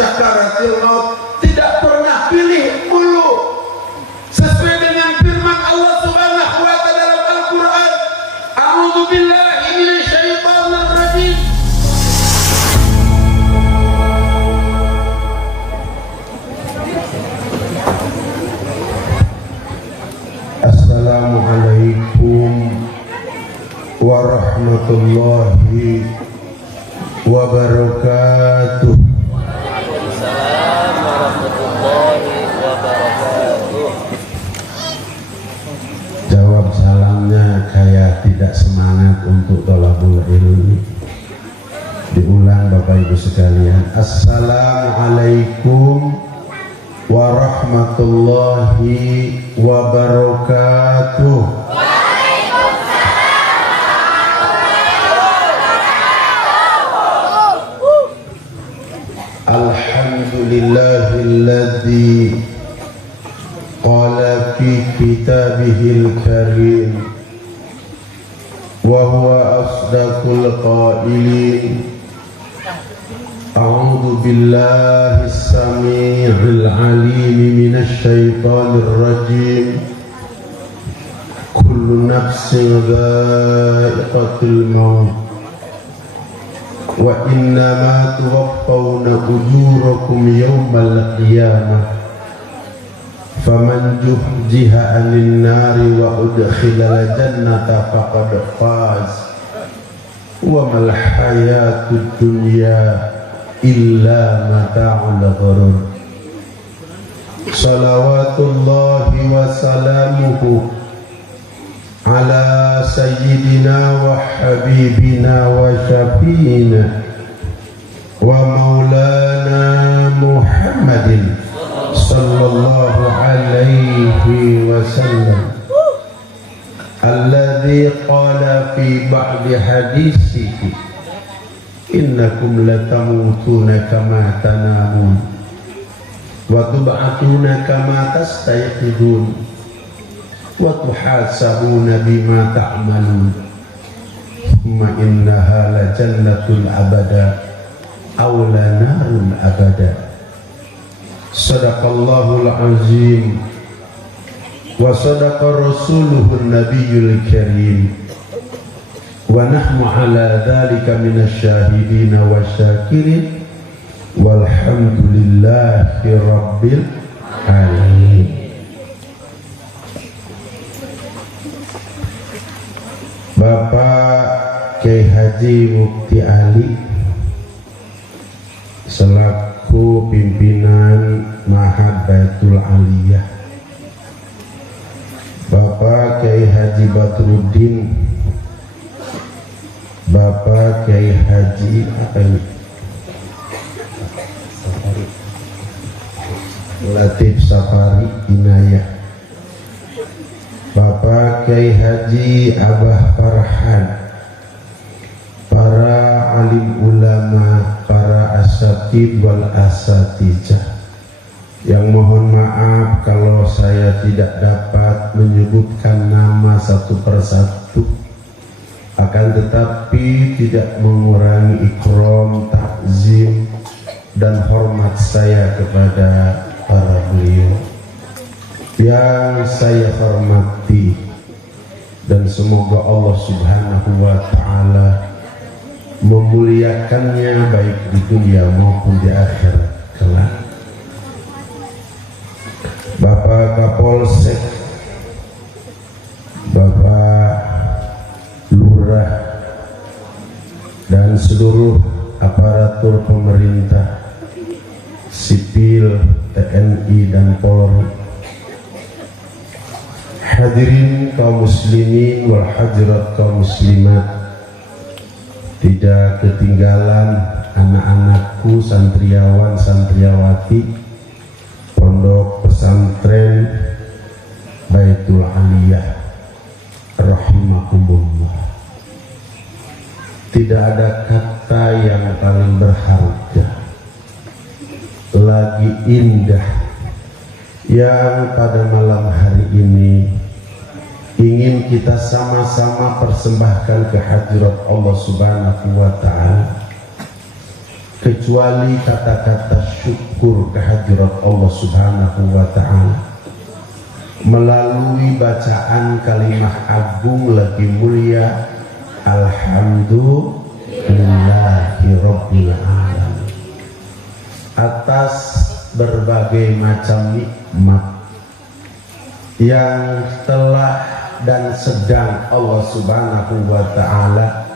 sakaratil maut, tidak pernah pilih bulu. Sesuai dengan firman Allah Subhanahu wa ta'ala dalam Al-Qur'an, a'udzu billahi minasyaitonir rajim. Assalamualaikum warahmatullahi wabarakatuh. Waalaikumsalam warahmatullahi wabarakatuh. Jawab salamnya kayak tidak semangat untuk thalabul ilmi. Diulang Bapak Ibu sekalian. Assalamualaikum warahmatullahi wabarakatuh. Alhamdulillahilladzi qala fi kitabihil karim wa huwa asdaqul qailin. A'udzu billahis samii'il 'aliim minasy syaithaanir rajiim. Kullu nafsin dha'iqatul maut wa innama tuwaffawna ujurakum yawmal qiyamah. Faman zuhziha 'anil nari wa udkhilal jannata faqad faz. Wa mal hayatud dunya illa mata'ul ghurur. Salawatullahi wa salamuhu ala sayyidina wa habibina wa syafiina wa maulana Muhammadin sallallahu alaihi wasallam, alladzi qala fi ba'di hadisihi, innakum latamutuna kama tanamun wa tub'atuna kama tastayqidun wa tuhasabuna bima ta'malun. Thumma innaha la jannatul abada aw la narun abada. Sadaqallahul azim wa sadaqa rasuluhun nabiyyul karim wa nahnu ala dhalika minasy syahidin wa syakirin walhamdulillahi rabbil alamin. Bapak Kyai Haji Mukti Ali selaku pimpinan Ma'had Baitul Aliyah, Bapak Kyai Haji Badruddin, Bapak Kyai Haji Latif Safari Inayah, Bapak Kyai Haji Abah Farhan, para alim ulama, para asatid wal asatijah, yang mohon maaf kalau saya tidak dapat menyebutkan nama satu persatu, akan tetapi tidak mengurangi ikram, takzim dan hormat saya kepada para beliau yang saya hormati, dan semoga Allah Subhanahu wa ta'ala memuliakannya baik di dunia maupun di akhirat kelak. Bapak Kapolsek, Bapak Lurah, dan seluruh aparatur pemerintah, sipil, TNI dan Polri, hadirin kaum muslimin wal hadirat kaum muslimat, tidak ketinggalan anak-anakku santriawan santriawati Pondok Pesantren Baitul Aliyah rahimakumullah. Tidak ada kata yang paling berharga lagi indah yang pada malam hari ini ingin kita sama-sama persembahkan ke hadirat Allah Subhanahu wa ta'ala. kecuali kata-kata syukur kehadirat Allah Subhanahu wa Ta'ala melalui bacaan kalimah agung lagi mulia, alhamdulillahi rabbil alamin, atas berbagai macam nikmat yang telah dan sedang Allah Subhanahu wa Ta'ala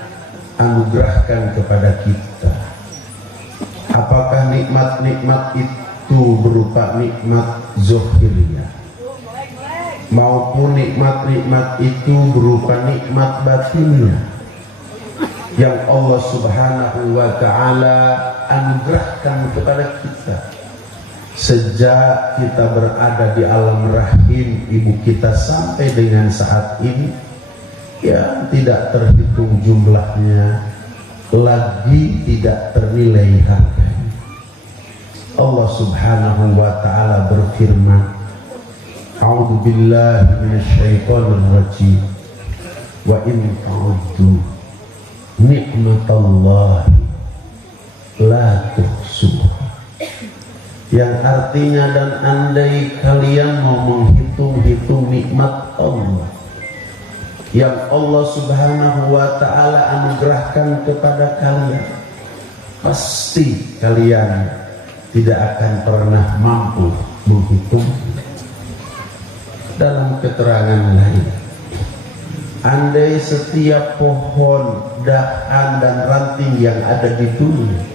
anugerahkan kepada kita. Apakah nikmat-nikmat itu berupa nikmat zahiriyah maupun nikmat-nikmat itu berupa nikmat batinnya yang Allah Subhanahu wa Ta'ala anugerahkan kepada kita sejak kita berada di alam rahim ibu kita sampai dengan saat ini, yang tidak terhitung jumlahnya, lagi tidak ternilai harganya. Allah Subhanahu wa Ta'ala berfirman, a'udzu billahi minasyaitonir rajim, wa in ta'uddu nikmatallahi la tuhsuha, yang artinya dan andai kalian mau menghitung-hitung nikmat Allah yang Allah Subhanahu wa Ta'ala anugerahkan kepada kalian, pasti kalian tidak akan pernah mampu menghitung. Dalam keterangan lain, andai setiap pohon, dahan dan ranting yang ada di dunia,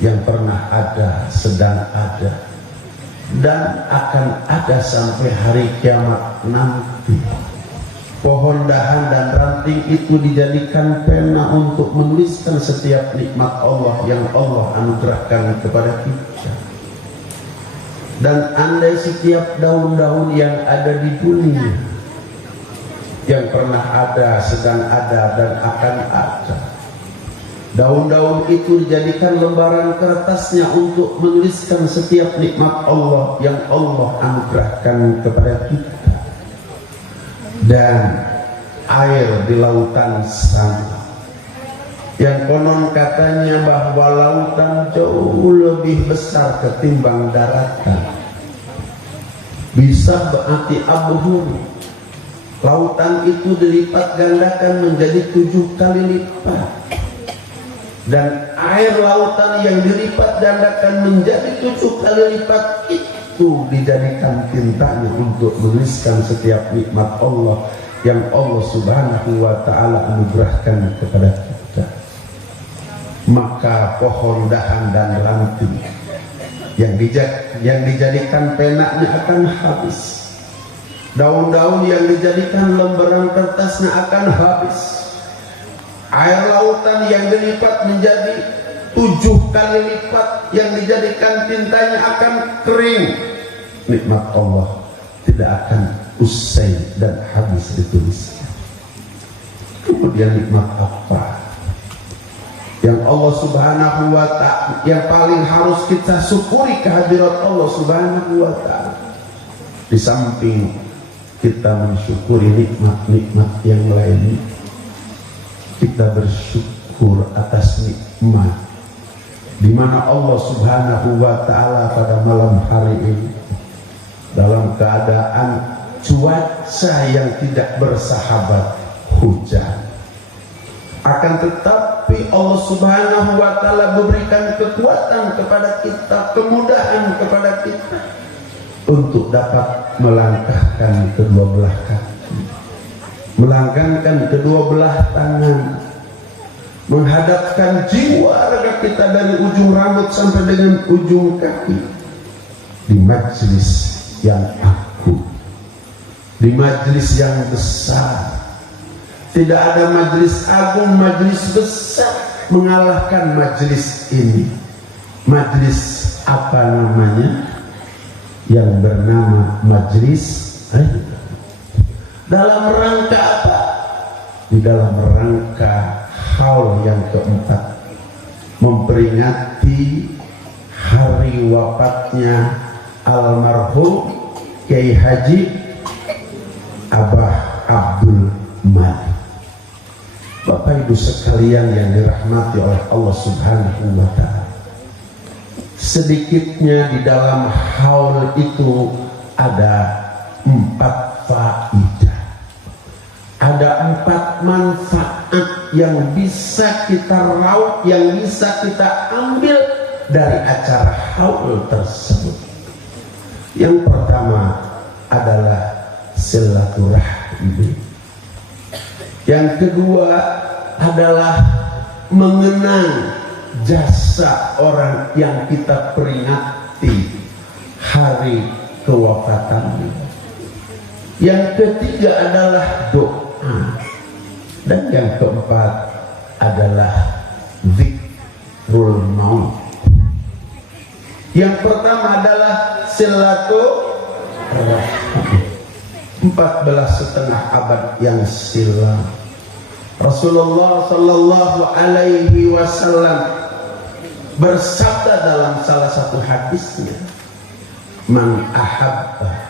yang pernah ada, sedang ada, dan akan ada sampai hari kiamat nanti, pohon, dahan dan ranting itu dijadikan pena untuk menuliskan setiap nikmat Allah yang Allah anugerahkan kepada kita. Dan andai setiap daun-daun yang ada di dunia, yang pernah ada, sedang ada dan akan ada, daun-daun itu dijadikan lembaran kertasnya untuk menuliskan setiap nikmat Allah yang Allah anugerahkan kepada kita. Dan air di lautan sana, yang konon katanya bahwa lautan jauh lebih besar ketimbang daratan, bisa berarti abuhur. Lautan itu dilipat gandakan menjadi 7 kali lipat, dan air lautan yang dilipat gandakan menjadi 7 kali lipat itu dijadikan tintanya untuk menuliskan setiap nikmat Allah yang Allah Subhanahu wa Ta'ala anugerahkan kepada kita. Maka pohon, dahan dan ranting yang dijadikan penanya akan habis, daun-daun yang dijadikan lembaran kertasnya akan habis, air lautan yang dilipat menjadi 7 kali lipat yang dijadikan tintanya akan kering. Nikmat Allah tidak akan usai dan habis dituliskan. Kemudian nikmat apa yang Allah Subhanahu wa Ta'ala, yang paling harus kita syukuri kehadirat Allah Subhanahu wa Ta'ala, di samping kita mensyukuri nikmat-nikmat yang lain, kita bersyukur atas nikmat di mana Allah Subhanahu wa Ta'ala pada malam hari ini dalam keadaan cuaca yang tidak bersahabat hujan, akan tetapi Allah Subhanahu wa Ta'ala memberikan kekuatan kepada kita, kemudahan kepada kita untuk dapat melangkahkan kedua belah kaki, melangkahkan kedua belah tangan, menghadapkan jiwa raga kita dari ujung rambut sampai dengan ujung kaki di majelis yang agung, di majelis yang besar. Tidak ada majelis agung, majelis besar mengalahkan majelis ini. Majelis apa namanya? Yang bernama majelis dalam rangka apa? Di dalam rangka hal yang keempat, memperingati hari wafatnya almarhum Kiai Haji Abah Abdul Malik. Bapak Ibu sekalian yang dirahmati oleh Allah Subhanahu wa Ta'ala, sedikitnya di dalam haul itu ada 4 faidah, ada 4 manfaat yang bisa kita raup, yang bisa kita ambil dari acara haul tersebut. Yang pertama adalah silaturahmi. Yang kedua adalah mengenang jasa orang yang kita peringati hari kewafatannya. Yang ketiga adalah doa. Dan yang keempat adalah zikrul maut. Yang pertama adalah silaturahmi. 14,5 abad yang silam Rasulullah Sallallahu Alaihi Wasallam bersabda dalam salah satu hadisnya, man ahabba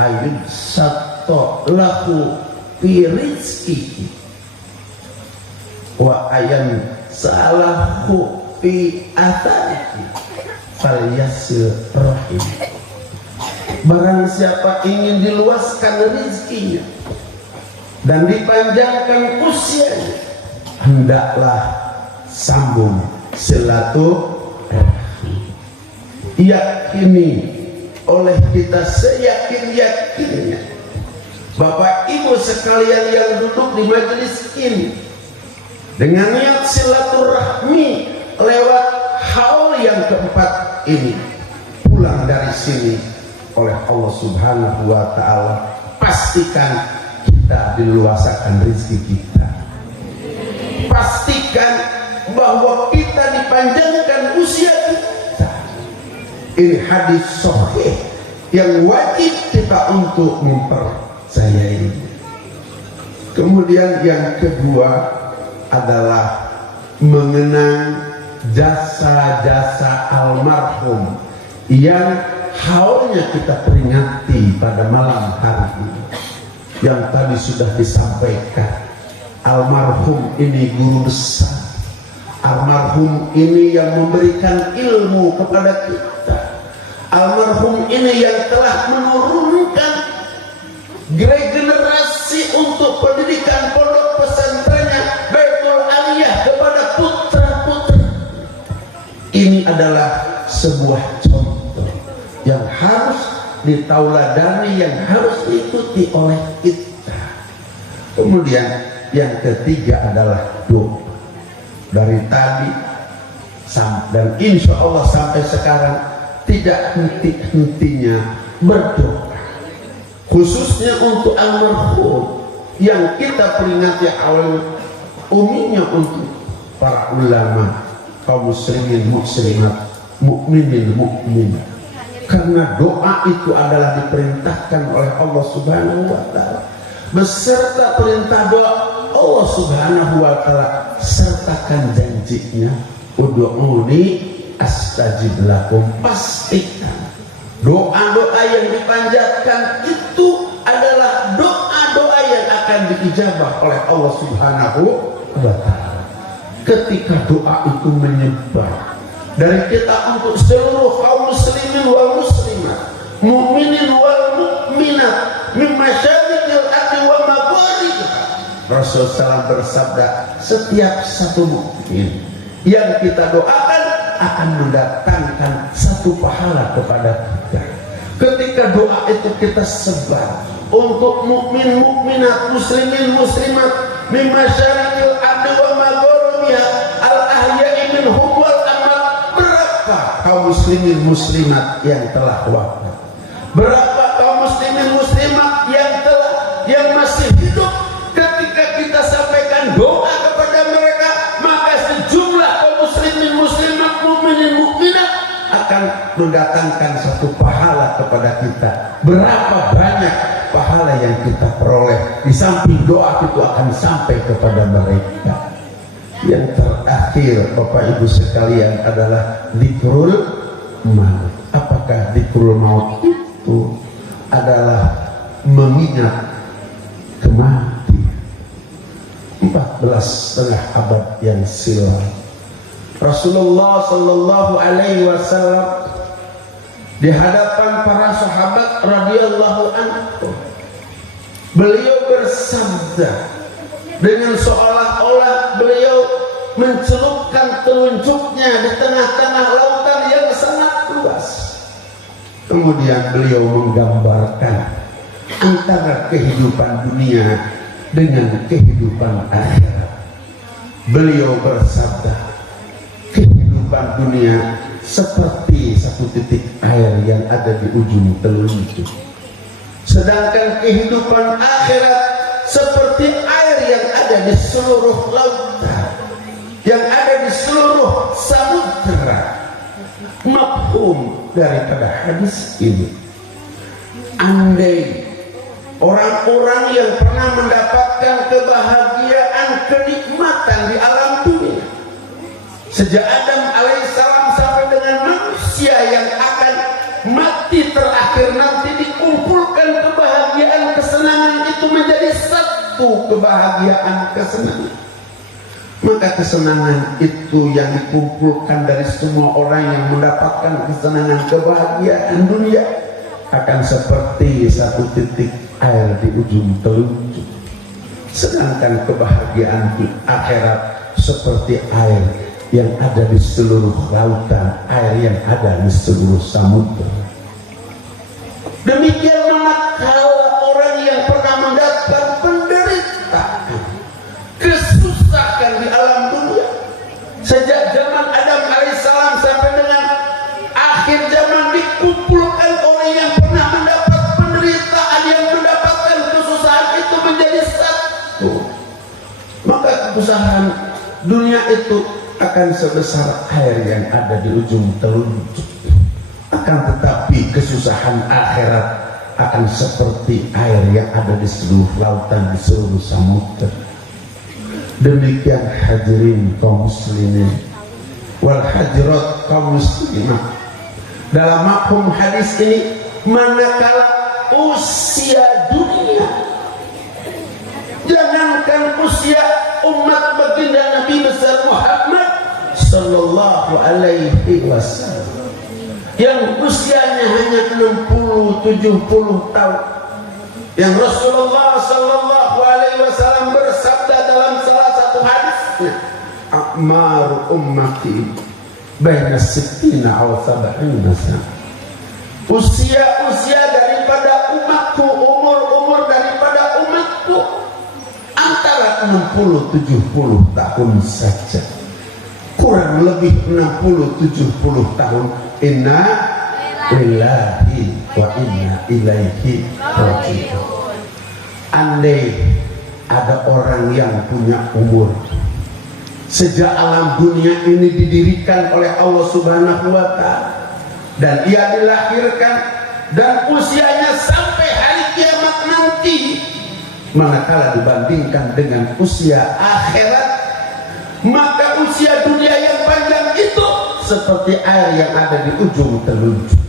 ayyubsatta lahu fi rizqihi wa ayan salahu fi atharihi falyasil rahim. Barang siapa ingin diluaskan rezekinya dan dipanjangkan usianya, hendaklah sambung silaturahmi. Yakini oleh kita seyakin-yakinnya, Bapak Ibu sekalian yang duduk di majelis ini, dengan niat silaturahmi lewat haul yang keempat ini, pulang dari sini oleh Allah Subhanahu wa Ta'ala, pastikan kita diluasakan rezeki kita, pastikan bahwa kita dipanjangkan usia kita. Ini hadis sahih yang wajib kita untuk mempercayai. Kemudian yang kedua adalah mengenang jasa-jasa almarhum yang haulnya kita peringati pada malam hari ini. Yang tadi sudah disampaikan, almarhum ini guru besar, almarhum ini yang memberikan ilmu kepada kita, almarhum ini yang telah menurunkan generasi untuk pendidikan pondok pesantrennya Baitul Aliyah kepada putra-putra. Ini adalah sebuah contoh yang harus ditauladani, yang harus diikuti oleh kita. Kemudian yang ketiga adalah doa. Dari tadi dan insya Allah sampai sekarang tidak henti-hentinya berdoa, khususnya untuk almarhum yang kita peringati awal umumnya untuk para ulama, kaum muslimin muslimat, mukminin mukminat. Karena doa itu adalah diperintahkan oleh Allah Subhanahu wa Ta'ala. Beserta perintah doa, Allah Subhanahu wa Ta'ala sertakan janjinya, ud'uni astajib lakum. Pastikan doa-doa yang dipanjatkan itu adalah doa-doa yang akan diijabah oleh Allah Subhanahu wa Ta'ala. Ketika doa itu menyebar dari kita untuk seluruh kaum muslimin wal muslimat, mukminin wal mukminat, min masyariqil ardi wa magharibiha. Rasulullah SAW bersabda, setiap satu mukmin yang kita doakan akan mendatangkan satu pahala kepada kita. Ketika doa itu kita sebar untuk mukmin mukminat, muslimin muslimat, min masyariqil ardi wa magharibiha, al ahya'i minhum wal kaum muslimin muslimat yang telah wafat, berapa kaum muslimin muslimat yang masih hidup. Ketika kita sampaikan doa kepada mereka, maka sejumlah kaum muslimin muslimat, mukminin mukminat akan mendatangkan satu pahala kepada kita. Berapa banyak pahala yang kita peroleh di samping doa itu akan sampai kepada mereka. Yang terakhir Bapak Ibu sekalian adalah dzikrul maut. Apakah dzikrul maut itu adalah mengingat kematian? 14,5 abad yang silam Rasulullah sallallahu alaihi wasallam di hadapan para sahabat radhiyallahu anhu, beliau bersabda dengan seolah-olah beliau mencelupkan telunjuknya di tengah-tengah lautan yang sangat luas. Kemudian beliau menggambarkan antara kehidupan dunia dengan kehidupan akhirat. Beliau bersabda, kehidupan dunia seperti satu titik air yang ada di ujung telunjuk, sedangkan kehidupan akhirat seperti air yang ada di seluruh lautan, yang ada di seluruh samudera. Mafhum daripada hadis ini, andai orang-orang yang pernah mendapatkan kebahagiaan, kenikmatan di alam dunia, sejak Adam alaihissalam sampai dengan manusia yang akan mati terakhir nanti, dikumpulkan kebahagiaan, kesenangan itu menjadi satu kebahagiaan, kesenangan, maka kesenangan itu yang dikumpulkan dari semua orang yang mendapatkan kesenangan, kebahagiaan dunia akan seperti satu titik air di ujung telunjuk, sedangkan kebahagiaan di akhirat seperti air yang ada di seluruh lautan, air yang ada di seluruh samudera. Demikian manakala orang yang pernah mendapat penderitaan, kesusahan di alam dunia, sejak zaman Adam alaihissalam sampai dengan akhir zaman, dikumpulkan orang yang pernah mendapat penderitaan, yang mendapatkan kesusahan itu menjadi satu, maka kesusahan dunia itu akan sebesar air yang ada di ujung telunjuk. Akan tetapi kesusahan akhirat akan seperti air yang ada di seluruh lautan, di seluruh samudera. Demikian hadirin kaum muslimin wal hadirat kaum muslimah, dalam mafhum hadis ini, manakala usia dunia, jangankan usia umat baginda Nabi besar Muhammad sallallahu alaihi wasallam yang usianya hanya 60-70 tahun, yang Rasulullah sallallahu alaihi wasallam bersabda dalam salah satu hadisnya, a'mar ummati baina sittina aw sab'ina sana, usia daripada umatku, umur daripada umatku antara 60-70 tahun saja, kurang lebih 60-70 tahun. Inna lillahi wa inna ilaihi raji'un. Andai ada orang yang punya umur sejak alam dunia ini didirikan oleh Allah Subhanahu wa ta'ala, dan ia dilahirkan dan usianya sampai hari kiamat nanti, manakala dibandingkan dengan usia akhirat, maka usia dunia yang panjang itu seperti air yang ada di ujung telunjuk,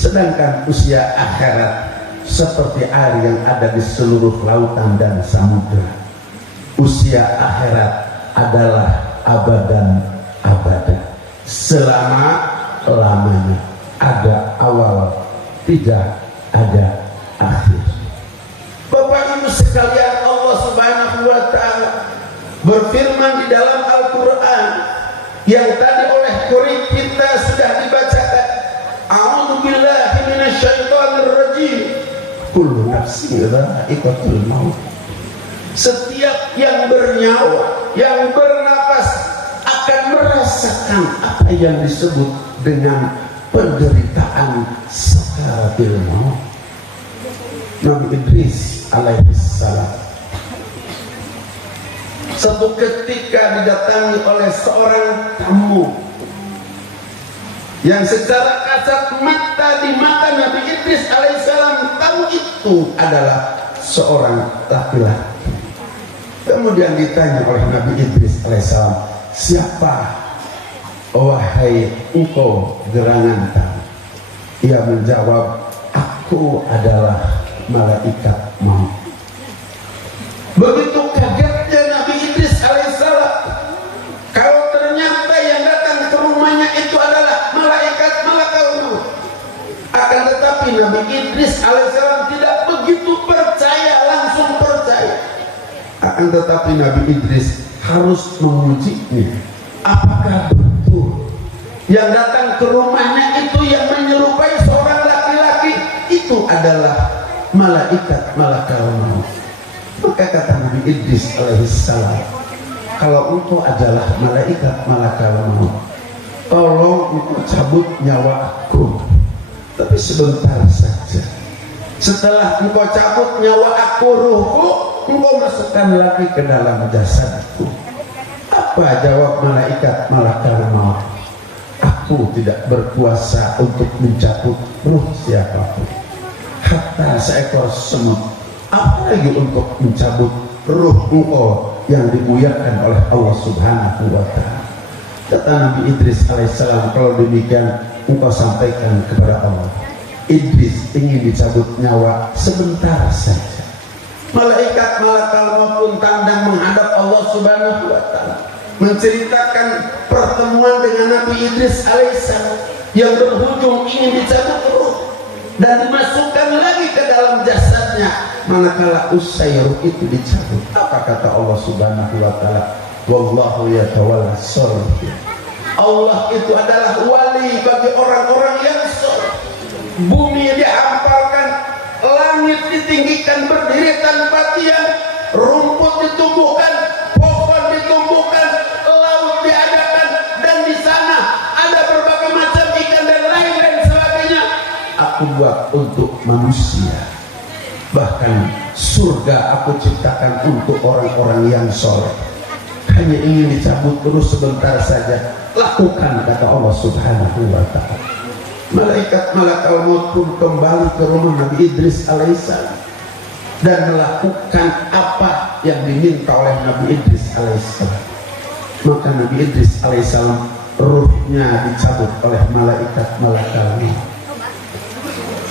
sedangkan usia akhirat seperti air yang ada di seluruh lautan dan samudera. Usia akhirat adalah abadan abadan, selama-lamanya, ada awal, tidak ada akhir. Bapak Ibu sekalian, Allah Subhanahu wa ta'ala berfirman di dalam Al-Quran yang tadi oleh qori kita sudah dibacakan, a'udzu billahi minasyaitonir rajim, kullu nafsin dha'iqatul maut. Setiap yang bernyawa, yang bernapas akan merasakan apa yang disebut dengan penderitaan sakaratul maut. Nabi Idris alaihissalam satu ketika didatangi oleh seorang tamu yang secara kasat mata di mata Nabi Idris alaihissalam, tamu itu adalah seorang laki-laki. Kemudian ditanya oleh Nabi Idris alaihissalam, siapa wahai engkau gerangan tamu? Ia menjawab, aku adalah malaikat maut. Begitu kagetnya Nabi Idris alaihissalam, kalau ternyata yang datang Tetapi Nabi Idris alaihissalam tidak begitu percaya, langsung percaya. Akan tetapi Nabi Idris harus mengujinya. Apakah betul yang datang ke rumahnya itu yang menyerupai seorang laki-laki itu adalah malaikat malakal maut? Maka kata Nabi Idris alaihissalam, kalau engkau adalah malaikat malakal maut, tolong engkau cabut nyawa aku, tapi sebentar saja. Setelah engkau cabut nyawa aku, ruhku, engkau masukkan lagi ke dalam jasadku. Apa jawab malaikat malakal maut? Aku tidak berkuasa untuk mencabut ruh siapapun, hatta seekor semut, apalagi untuk mencabut ruh engkau yang dimuliakan oleh Allah Subhanahu wa Ta'ala. Kata Nabi Idris alaihissalam, kalau demikian engkau sampaikan kepada Allah, Idris ingin dicabut nyawa sebentar saja. Malaikat malakal maut pun tandang menghadap Allah Subhanahu wa Ta'ala, menceritakan pertemuan dengan Nabi Idris alaihissalam yang berhujung ingin dicabut ruh dan dimasukkan lagi ke dalam jasadnya. Manakala usai ruh itu dicabut, apa kata Allah Subhanahu wa Ta'ala? Wallahu yatawalla sholihin. Allah itu adalah wali bagi orang-orang yang soleh. Bumi dihamparkan, langit ditinggikan berdiri tanpa tiang, rumput ditumbuhkan, pohon ditumbuhkan, laut diadakan, dan di sana ada berbagai macam ikan dan lain-lain sebagainya. Aku buat untuk manusia. Bahkan surga aku ciptakan untuk orang-orang yang soleh. Hanya ingin dicabut terus sebentar saja, lakukan, kata Allah Subhanahu wa Ta'ala. Malaikat malakal maut pun kembali ke rumah Nabi Idris alaihissalam dan melakukan apa yang diminta oleh Nabi Idris alaihissalam. Maka Nabi Idris alaihissalam ruhnya dicabut oleh malaikat malakal maut.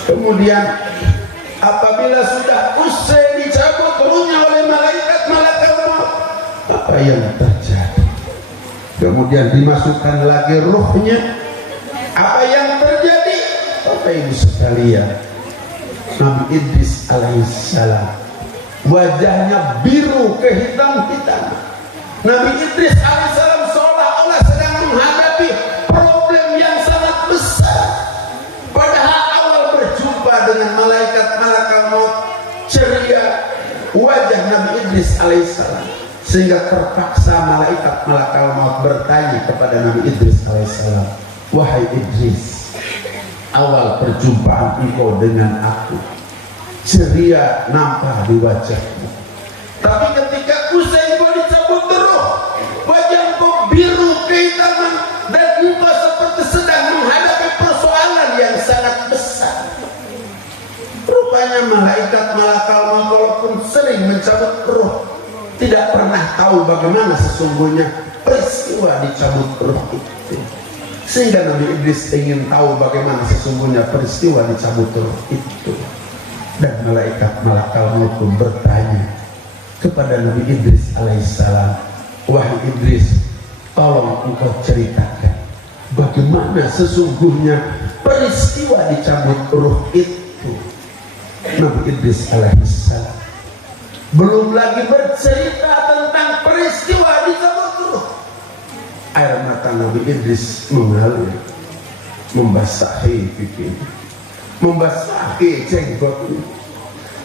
Kemudian apabila sudah usai dicabut ruhnya oleh malaikat malakal maut, apa yang terjadi? Kemudian dimasukkan lagi ruhnya. Apa yang terjadi? Bapak Ibu sekalian, Nabi Idris alaihissalam wajahnya biru kehitam-hitam. Nabi Idris alaihissalam seolah-olah sedang menghadapi problem yang sangat besar. Padahal awal berjumpa dengan malaikat malakal maut ceria wajah Nabi Idris alaihissalam, sehingga terpaksa malaikat malakal maut bertanya kepada Nabi Idris alaihissalam, wahai Idris, awal perjumpaan engkau dengan aku ceria nampak di wajahmu, tapi ketika usai engkau dicabut ruh, wajah engkau biru kehitaman dan engkau seperti sedang menghadapi persoalan yang sangat besar. Rupanya malaikat malakal maut walaupun sering mencabut ruh, tidak pernah tahu bagaimana sesungguhnya peristiwa dicabut ruh itu. Sehingga Nabi Idris ingin tahu bagaimana sesungguhnya peristiwa dicabut ruh itu. Dan malaikat malakal maut pun bertanya kepada Nabi Idris alaihissalam, wahai Idris, tolong engkau ceritakan bagaimana sesungguhnya peristiwa dicabut ruh itu. Nabi Idris alaihissalam belum lagi bercerita tentang peristiwa dicabut ruh, air mata Nabi Idris mengalir, membasahi pipinya, membasahi jenggotnya.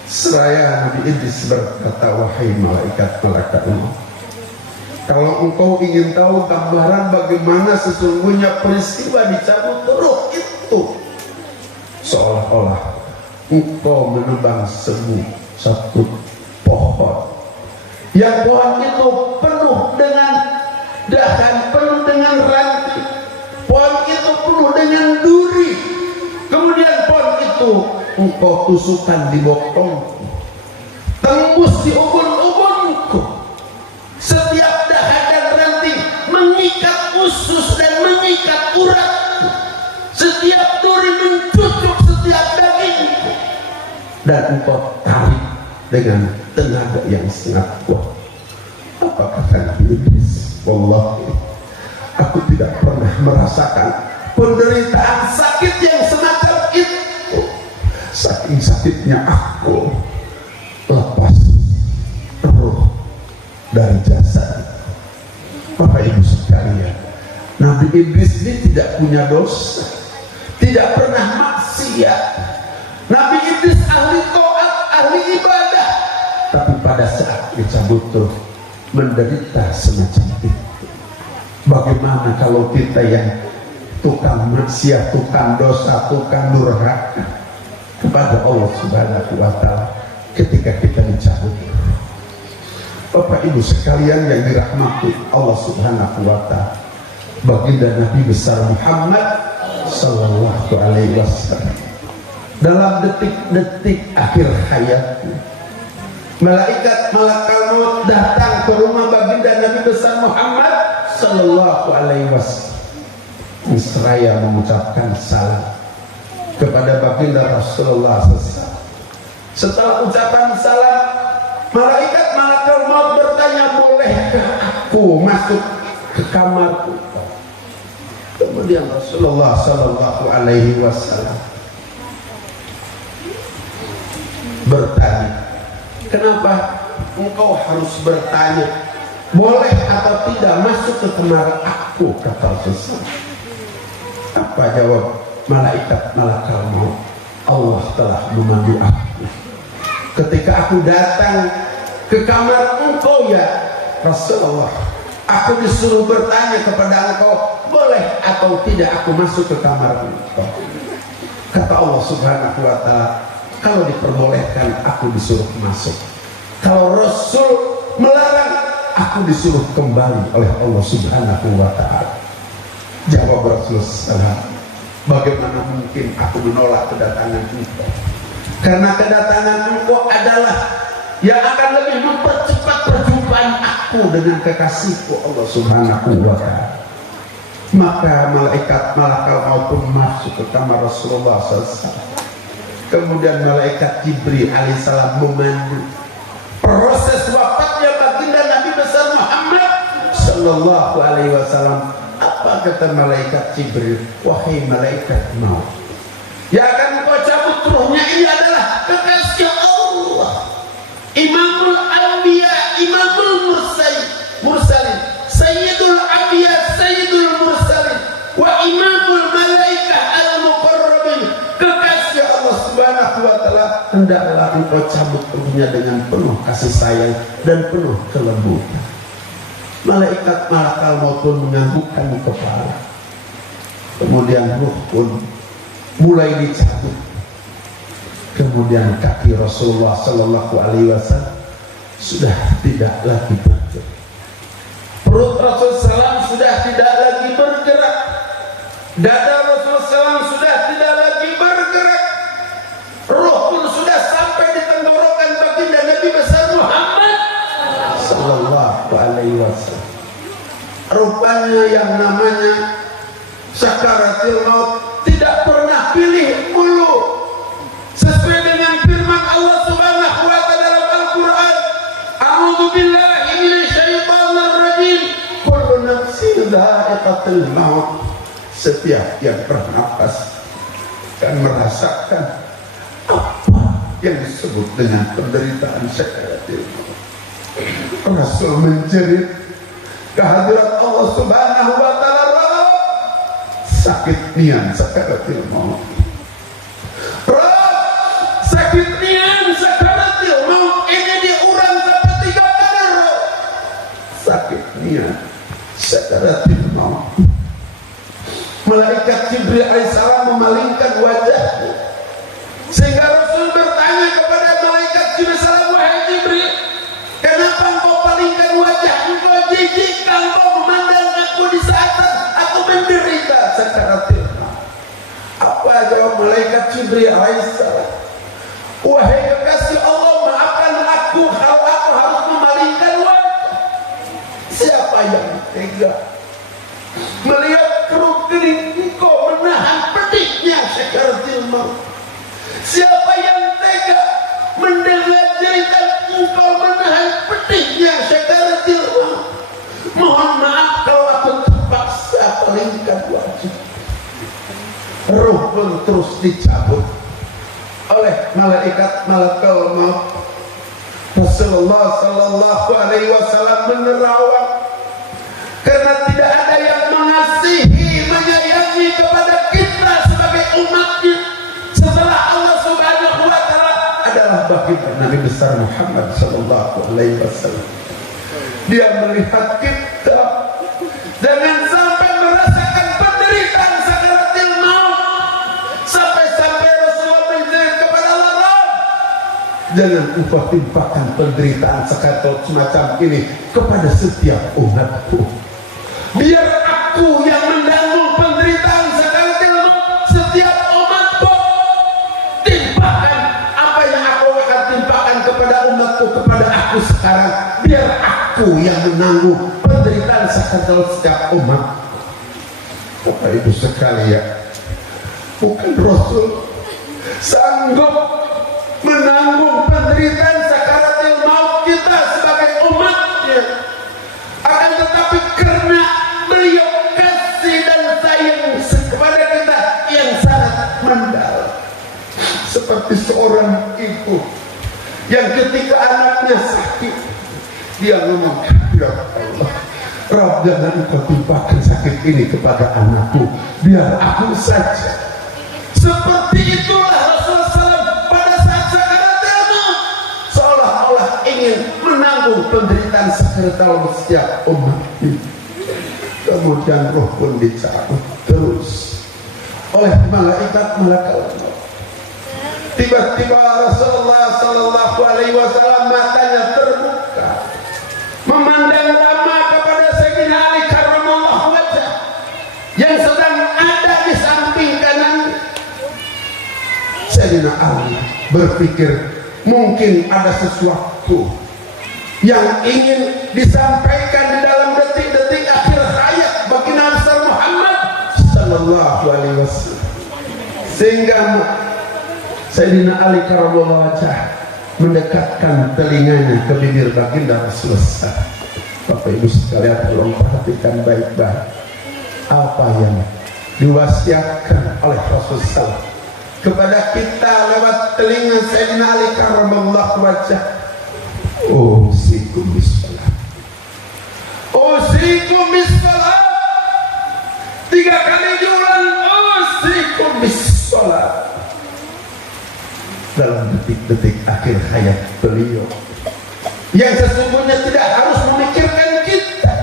Seraya Nabi Idris berkata, wahai malaikat malakal maut, kalau engkau ingin tahu gambaran bagaimana sesungguhnya peristiwa dicabut ruh itu, seolah-olah engkau menebang satu pohon, yang pohon itu penuh dengan dahan, penuh dengan ranting, pohon itu penuh dengan duri. Kemudian pohon itu engkau tusukkan di bokongku, tembus di ubun-ubunku. Setiap dahan dan ranting mengikat usus dan mengikat uratku. Setiap duri mencucuk setiap dagingku, dan engkau tarik dengan tenaga yang sangat kuat. Apa kata Nabi Idris? Wallahi, aku tidak pernah merasakan penderitaan sakit yang semacam itu. sakitnya aku lepas roh dari jasad. Bapak Ibu sekalian, Nabi Idris ini tidak punya dosa, tidak pernah maksiat. Nabi Idris ahli taat, ahli ibadah, tapi pada saat dicabut roh menderita semacam itu. Bagaimana kalau kita yang tukang maksiat, tukang dosa, tukang durhaka kepada Allah Subhanahu wa Ta'ala ketika kita dicabut? Bapak Ibu sekalian yang dirahmati Allah Subhanahu wa Ta'ala, baginda Nabi besar Muhammad sallallahu alaihi wasallam dalam detik-detik akhir hayatnya, malaikat malakal maut datang ke rumah baginda Nabi besar Muhammad sallallahu alaihi wasallam seraya mengucapkan salam kepada baginda Rasulullah SAW. Setelah ucapan salam, malaikat malakal maut bertanya, bolehkah aku masuk ke kamarku? Kemudian Rasulullah sallallahu alaihi wasallam bertanya, kenapa engkau harus bertanya boleh atau tidak masuk ke kamar aku, kata Rasulullah. Apa jawab malaikat malakal maut? Allah telah memanggil aku. Ketika aku datang ke kamar engkau ya Rasulullah, aku disuruh bertanya kepada engkau, boleh atau tidak aku masuk ke kamar engkau? Kata Allah Subhanahu wa Ta'ala, kalau diperbolehkan aku disuruh masuk, kalau Rasul melarang aku disuruh kembali oleh Allah Subhanahu wa Ta'ala. Jawab Rasulullah, bagaimana mungkin aku menolak kedatangan engkau? Karena kedatangan engkau adalah yang akan lebih mempercepat perjumpaan aku dengan kekasihku Allah Subhanahu wa Ta'ala. Maka malaikat malakal maut pun masuk ke kamar Rasulullah SAW. Kemudian malaikat Jibril alaihissalam memandu proses wafatnya baginda Nabi besar Muhammad sallallahu alaihi wasallam. Apa kata malaikat Jibril? Wahai malaikat maut, yang akan kau cabut ruhnya ini adalah kekasih Allah, Imamul Anbiya, Imamul Mursalin, Sayyidul Anbiya, Sayyidul Mursalin, wa Imamul Malaikah Al-Muqarrabin, kekasih Allah Subhanahu wa Ta'ala. Hendaklah engkau cabut ruhnya dengan penuh kasih sayang dan penuh kelembutan. Malaikat malakal maut pun menganggukkan kepala. Kemudian ruh pun mulai dicabut. Kemudian kaki Rasulullah sallallahu alaihi wasallam sudah tidak lagi bergerak. Perut Rasulullah SAW sudah tidak lagi bergerak. Dada Rasulullah SAW sudah tidak lagi bergerak. Ruh pun sudah sampai di tenggorokan baginda Nabi besar Muhammad sallallahu alaihi wasallam. Rupanya yang namanya sakaratul maut tidak pernah pilih bulu. Sesuai dengan firman Allah Subhanahu wa Ta'ala dalam Al-Qur'an, a'udzu billahi minasyaitonir rajim, kullu nafsin dha'iqatul maut. Setiap yang bernafas akan merasakan apa yang disebut dengan penderitaan sakaratul maut. Rasul menjerit kehadirat Allah Subhanahu wa Ta'ala, sakit nian sakaratul maut. Sakit nian sakaratul maut ini diurang sampai 3 kali. Sakit nian sakaratul maut. Malaikat Jibril alaihissalam memalingkan wajahnya sehingga Rasul bertanya kepada malaikat Jibril, wahai Jibril, kenapa engkau palingkan wajah? Engkau jijik, engkau memandang aku di saat aku menderita sakaratul maut. Apa jawab malaikat Jibril alaihissalam? Wahai kekasih Allah, maafkan aku kalau aku harus memalingkan wajah. Siapa yang tega melihat keruk kening engkau menahan pedihnya sakaratul maut? Siapa yang tega mendengar cerita engkau menahan pedihnya sakaratul maut? Mohon maaf kalau aku terpaksa palingkan wajah. Ruh pun terus dicabut. oleh malaikat maut. Rasulullah sallallahu alaihi wasallam menerawang karena tidak ada yang mengasihi, menyayangi kepada kita sebagai umatnya setelah Allah Subhanahu wa taala adalah baginda Nabi besar Muhammad sallallahu alaihi wasallam. Dia melihat kita jangan sampai merasakan penderitaan sakaratil maut sampai Rasulullah menjerit kepada Allah, jangan engkau timpakan penderitaan sakaratil semacam ini kepada setiap umatku. Biar aku yang menanggung penderitaan sakaratil maut setiap umatku. Timpakan apa yang aku akan timpakan kepada umatku, kepada aku sekarang. Biar aku yang menanggung penderitaan sakaratil setiap umat. Bapak Ibu sekalian, bukan Rasul sanggup menanggung penderitaan sakaratil maut kita sebagai umatnya, akan tetapi karena beliau kasih dan sayang kepada kita yang sangat mendalam, seperti seorang ibu yang ketika anaknya sakit dia ngomong, ya Allah, Rabb, jangan engkau timpakan sakit ini kepada anakku, biar aku saja. Seperti itulah Rasulullah SAW pada saat sakaratil maut, seolah-olah ingin menanggung penderitaan sakaratil maut setiap umat ini. Kemudian roh pun dicabut terus oleh malaikat maut. Tiba-tiba Rasulullah sallallahu alaihi wasallam matanya terbuka, memandang lama kepada Sayyidina Ali karramallahu wajhah yang sedang ada di samping kanan. Sayyidina Ali berpikir mungkin ada sesuatu yang ingin disampaikan di dalam detik-detik akhir hayat bagi Nabi Muhammad sallallahu alaihi wasallam, sehingga Sayyidina Ali karramallahu wajhah mendekatkan telinganya ke bibir baginda Rasulullah. Bapak Ibu sekalian, tolong perhatikan baik-baik apa yang diwasiatkan oleh Rasulullah kepada kita lewat telinga Sayyidina Ali karramallahu wajhah. Usikum bissalah, usikum bissalah. 3 kali diulang, usikum bissalah. Dalam detik-detik akhir hayat beliau yang sesungguhnya tidak harus memikirkan kita,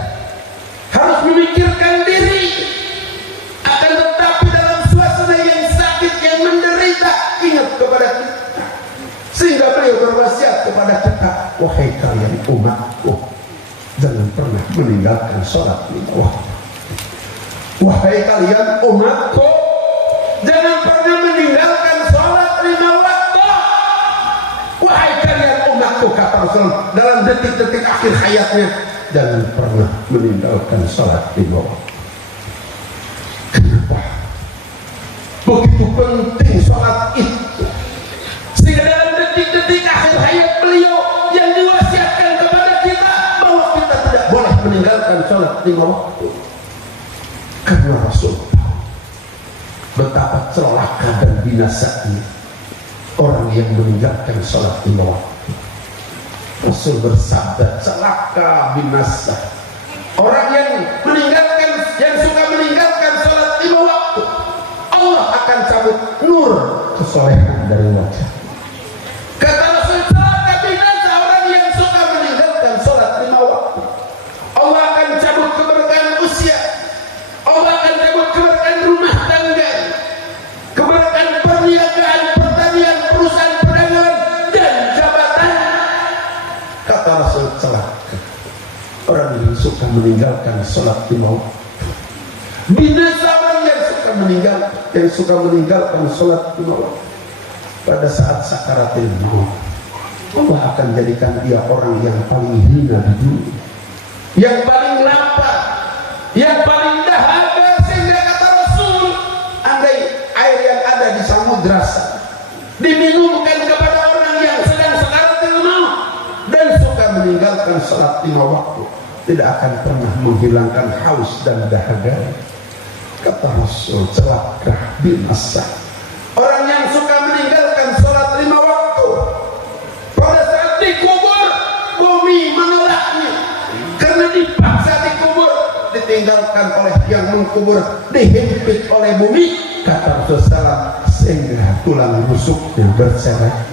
harus memikirkan diri, akan tetapi dalam suasana yang sakit, yang menderita, ingat kepada kita, sehingga beliau berwasiat kepada kita, wahai kalian umatku, jangan pernah meninggalkan sholat 5 waktu. Wahai kalian umatku, jangan pernah meninggalkan sholat 5 waktu. Wahai kalian umatku, kata Rasul dalam detik-detik akhir hayatnya, jangan pernah meninggalkan sholat 5 waktu. Kenapa begitu penting sholat itu, sehingga dalam detik-detik akhir hayat beliau yang diwasiatkan kepada kita bahwa kita tidak boleh meninggalkan sholat 5 waktu? Karena Rasul tahu betapa celaka dan binasanya orang yang meninggalkan sholat 5 waktu. Rasul bersabda, celaka binasa orang yang suka meninggalkan sholat 5 waktu. Allah akan cabut nur kesolehan dari wajah. Kata Rasul, celaka binasa orang yang suka meninggalkan sholat 5 waktu. Allah akan cabut keberkahan usia, Allah akan cabut keberkahan rumah tangga, keberkahan perniagaan, pertanian, perusahaan perdagangan, dan jabatan. Kata Rasul, celaka orang yang suka meninggalkan sholat 5 waktu. Binasa orang yang suka meninggalkan sholat 5 waktu. Pada saat sakaratil maut, Allah akan jadikan dia orang yang paling hina di dunia, yang paling lapar, yang paling dahaga, sehingga kata Rasul, andai air yang ada di samudra diminumkan kepada orang yang sedang sakaratil maut dan suka meninggalkan sholat 5 waktu, tidak akan pernah menghilangkan haus dan dahaga. Kata Rasul, celaka binasa orang yang suka meninggalkan sholat ditinggalkan oleh yang mengkubur, dihimpit oleh bumi, kata Rasulullah, sehingga tulang rusuknya berserakan.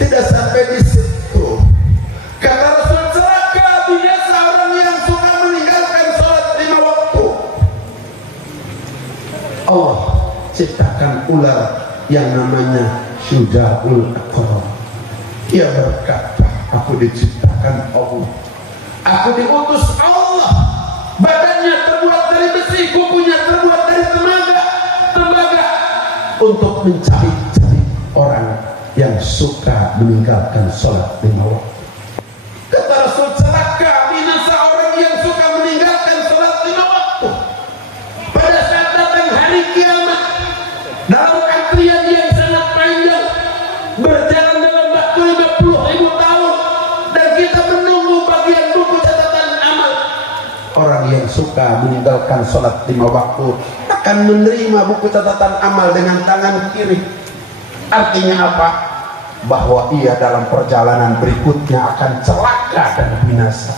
Tidak sampai di situ, kata Rasul, celaka binasa orang yang suka meninggalkan sholat 5 waktu. Allah ciptakan ular yang namanya Syujaul Aqrab. Ia berkata, aku diciptakan Allah, aku diutus Allah, badannya terbuat dari besi, kukunya terbuat dari tembaga, untuk mencari-cari orang yang suka meninggalkan sholat 5 waktu. Kata Rasul, celaka binasa orang yang suka meninggalkan sholat 5 waktu. Pada saat datang hari kiamat, dalam antrian yang sangat panjang, berjalan dalam waktu 50.000 tahun, dan kita menunggu bagian buku catatan amal. Orang yang suka meninggalkan sholat 5 waktu akan menerima buku catatan amal dengan tangan kiri. Artinya apa? Bahwa ia dalam perjalanan berikutnya akan celaka dan binasa.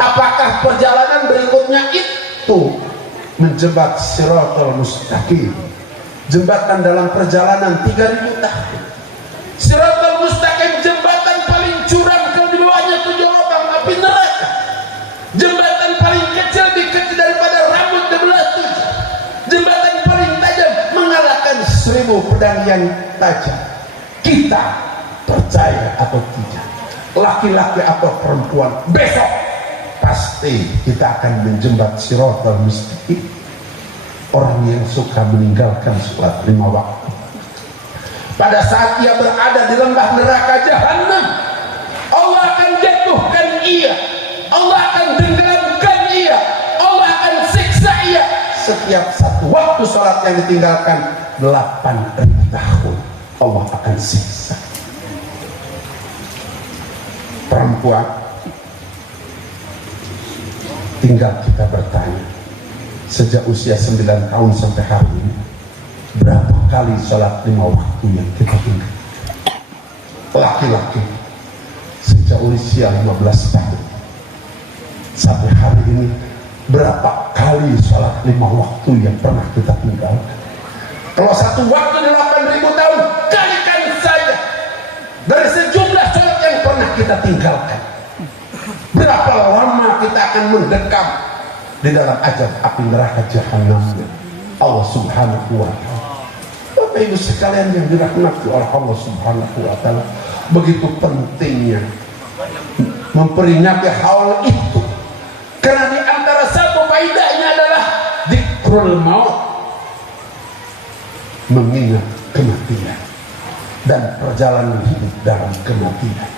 Apakah perjalanan berikutnya itu menjembat Siratal Mustaqim, jembatan dalam perjalanan 3000 tahun? Siratal Mustaqim, jembatan paling curam, kalau di bawahnya 7 lubang api neraka, jembatan paling kecil, lebih kecil daripada rambut 12 jembatan paling tajam, mengalahkan 1000 pedang yang tajam. Kita percaya atau tidak, laki-laki atau perempuan, besok pasti kita akan menjembat Siratal Mustaqim. Orang yang suka meninggalkan sholat 5 waktu, pada saat ia berada di lembah neraka Jahannam, Allah akan jatuhkan ia, Allah akan tenggelamkan ia, Allah akan siksa ia. Setiap satu waktu sholat yang ditinggalkan 8.000 tahun, Allah akan siksa. Perempuan, tinggal kita bertanya, sejak usia 9 tahun sampai hari ini, berapa kali sholat 5 waktu yang kita tinggal? Laki-laki, sejak usia 15 tahun sampai hari ini, berapa kali sholat 5 waktu yang pernah kita tinggalkan? Kalau satu waktu 8.000 tahun, kalikan saja dari sejumlah sholat yang pernah kita tinggalkan. Berapa lama kita akan mendekam di dalam azab api neraka Jahannam Allah Subhanahu wa ta'ala. Bapak Ibu sekalian yang dirahmati oleh Allah Subhanahu wa ta'ala, begitu pentingnya memperingati hal itu, karena di antara satu faedahnya adalah dzikrul maut, mengingat kematian dan perjalanan hidup dalam kematian.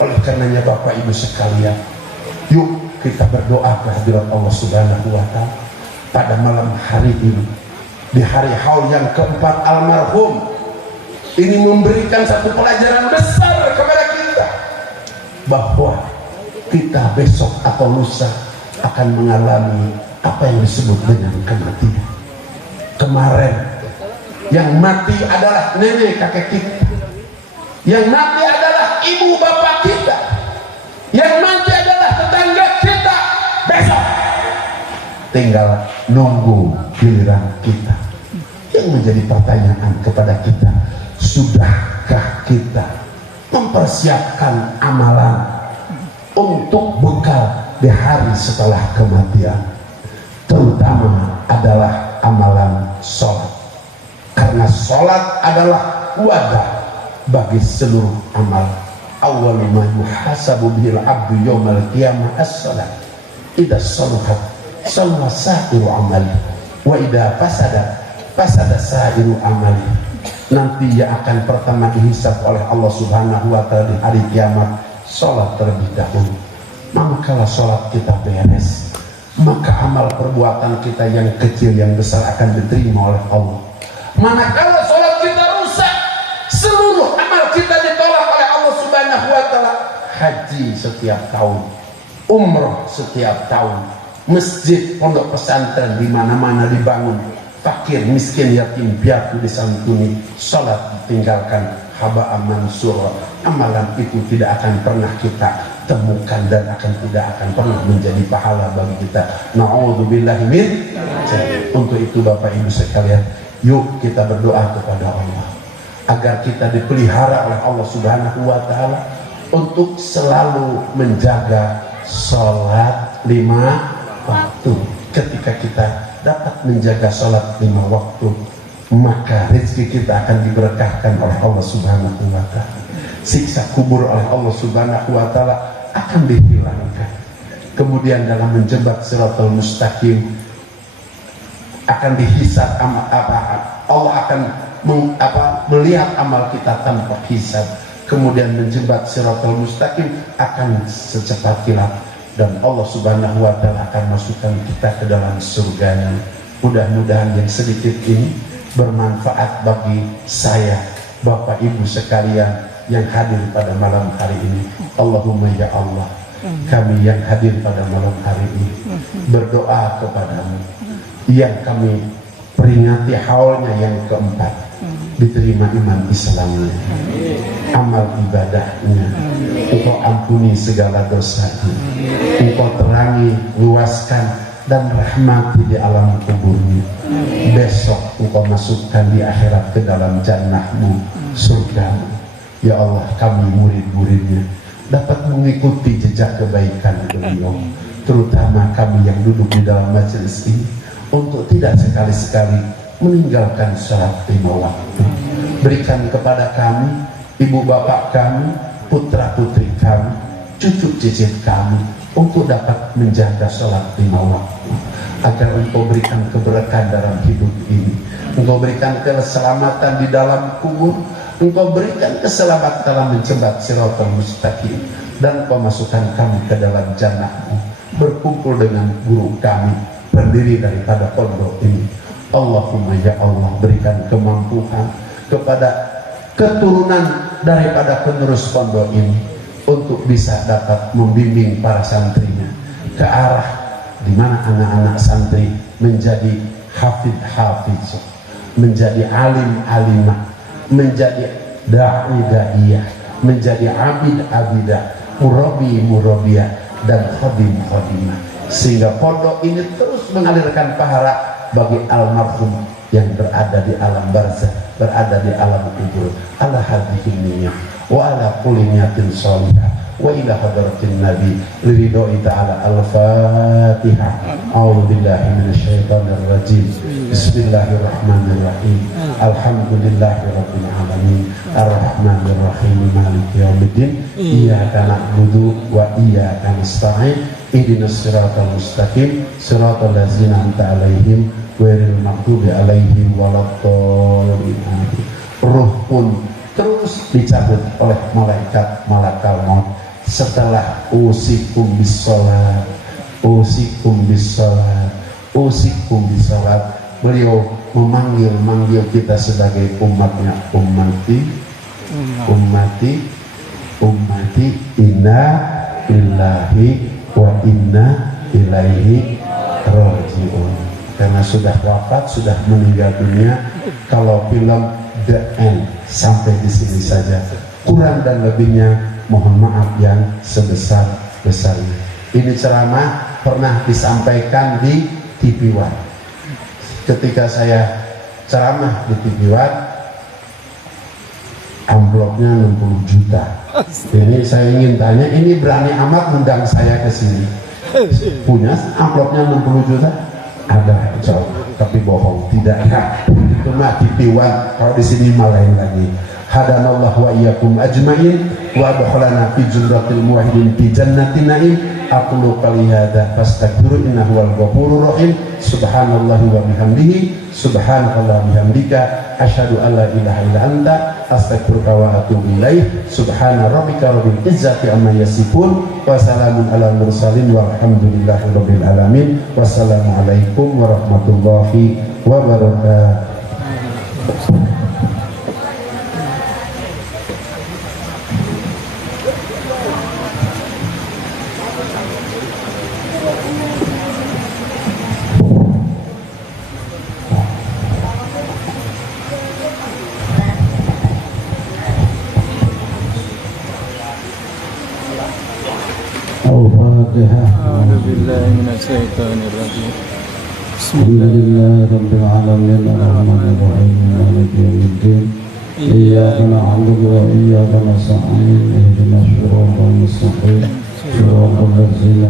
Oleh karenanya Bapak Ibu sekalian, yuk kita berdoa kehadirat Allah Subhanahu wa ta'ala pada malam hari ini, di hari haul yang keempat almarhum ini, memberikan satu pelajaran besar kepada kita, bahwa kita besok atau lusa akan mengalami apa yang disebut dengan kematian. Kemarin yang mati adalah nenek kakek kita, yang mati adalah ibu bapak kita, yang mati adalah tetangga kita. Besok tinggal nunggu giliran kita. Yang menjadi pertanyaan kepada kita, sudahkah kita mempersiapkan amalan untuk bekal di hari setelah kematian? Terutama adalah amalan sholat, karena sholat adalah wadah bagi seluruh amal. Awwalu ma yuhasabu bihil abdu yawmal qiyamah as-salat. Idza saluhat salwa sa'iru amali, wa idza fasada sa'iru amali. Nanti yang akan pertama dihisab oleh Allah Subhanahu wa ta'ala di hari kiamat, sholat terlebih dahulu. Manakala sholat kita beres, maka amal perbuatan kita yang kecil yang besar akan diterima oleh Allah. Manakala sholat kita rusak, seluruh amal kita ditolak oleh Allah Subhanahu wa ta'ala. Haji setiap tahun, umroh setiap tahun, masjid, pondok pesantren di mana-mana dibangun, fakir, miskin, yatim piatu disantuni, sholat ditinggalkan, haba'an mansur. Amalan itu tidak akan pernah kita temukan dan tidak akan pernah menjadi pahala bagi kita. Na'udzubillahi min. Untuk itu Bapak Ibu sekalian, yuk kita berdoa kepada Allah agar kita dipelihara oleh Allah Subhanahu wa taala untuk selalu menjaga sholat 5 waktu. Ketika kita dapat menjaga sholat 5 waktu, maka rezeki kita akan diberkahkan oleh Allah Subhanahu wa taala. Siksa kubur oleh Allah Subhanahu wa taala akan dihilangkan. Kemudian dalam menjembat Shiratal Mustaqim akan dihisab Allah akan melihat amal kita tanpa hisab. Kemudian menjembat Shiratal Mustaqim akan secepat kilat, dan Allah Subhanahu wa taala akan masukkan kita ke dalam surganya. Mudah-mudahan yang sedikit ini bermanfaat bagi saya, Bapak Ibu sekalian yang hadir pada malam hari ini. Allahumma ya Allah, kami yang hadir pada malam hari ini berdoa kepadamu, yang kami peringati haulnya yang keempat, diterima iman Islamnya, amal ibadahnya, Engkau ampuni segala dosanya, Engkau terangi, luaskan dan rahmati di alam kuburnya. Besok Engkau masukkan di akhirat ke dalam jannahmu, surgamu. Ya Allah, kami murid-muridnya dapat mengikuti jejak kebaikan beliau, terutama kami yang duduk di dalam majelis ini, untuk tidak sekali-sekali meninggalkan sholat 5 waktu. Berikan kepada kami, ibu bapak kami, putra putri kami, cucu cicit kami, untuk dapat menjaga sholat 5 waktu, agar Engkau berikan keberkahan dalam hidup ini, Engkau berikan keselamatan di dalam kubur, Engkau berikan keselamatan dalam menjembat Shiratal Mustaqim, dan Engkau masukkan kami ke dalam jannah-Mu, berkumpul dengan guru kami, pendiri daripada pondok ini. Allahumma ya Allah, berikan kemampuan kepada keturunan daripada penerus pondok ini untuk bisa dapat membimbing para santrinya ke arah di mana anak-anak santri menjadi hafid-hafiz, menjadi alim-alimah, menjadi da'i-da'iyah, menjadi abid-abidah, murabi-murabiyah, dan khadim-khadimah, sehingga pondok ini terus mengalirkan pahala bagi almarhum yang berada di alam barzah, berada di alam kubur, ala hadhihi niyyah wa ala kulli niyatin shalihah wa ila hadratin nabi liridoi ta'ala. Al-Fatihah. A'udzu billahi minasyaitonir rajim. Bismillahirrahmanirrahim. Alhamdulillahi rabbil alamin. Arrahmanir rahim. Maliki yaumiddin. Iyyaka na'budu wa iyyaka nasta'in. Ihdinas siratal mustaqim, siratal ladzina an'amta 'alaihim ghairil maghdubi 'alaihim waladdallin. Ruh pun terus dicabut oleh malakal maut setelah usikum bisolat, usikum bisolat, usikum bisolat. Beliau memanggil kita sebagai umatnya, ummati, inna lillahi wa inna ilaihi raji'un. Karena sudah wafat, sudah meninggal dunia. Kalau film The End sampai di sini saja, kurang dan lebihnya mohon maaf yang sebesar-besarnya. Ini ceramah pernah disampaikan di TV One. Ketika saya ceramah di TV One, amplopnya 60 juta. Ini saya ingin tanya, ini berani amat undang saya ke sini, punya amplopnya 60 juta? Ada, tapi bohong, tidak ada. Itu mah TV One. Kalau di sini malah lain lagi. Hadanallah wa iyyakum ajmain wa adkhalana fi jumratil muwahhidin fi jannatin na'im. Aqulu qali hadza fastaghfiru innahu wal ghafurur rahim. Subhanallahi wa bihamdihi, subhanallahi wa bihamdika, asyhadu an la ilaha illa anta, astaghfiruka wa atubu ilaih. Subhana rabbika rabbil izzati amma yasifun, wa salamun alal mursalin walhamdulillahi rabbil alamin. Wassalamu alaikum warahmatullahi wabarakatuh. Al-Fatihah. أعوذ بالله من الشيطان الرجيم بسم الله Alhamdulillahi Rabbil Alamin Ar-Rahmanir-Rahim Maliki Yawmiddin Iyyaka na'budu wa iyyaka nasta'in Ihdinas siratal mustaqim Siratal ladzina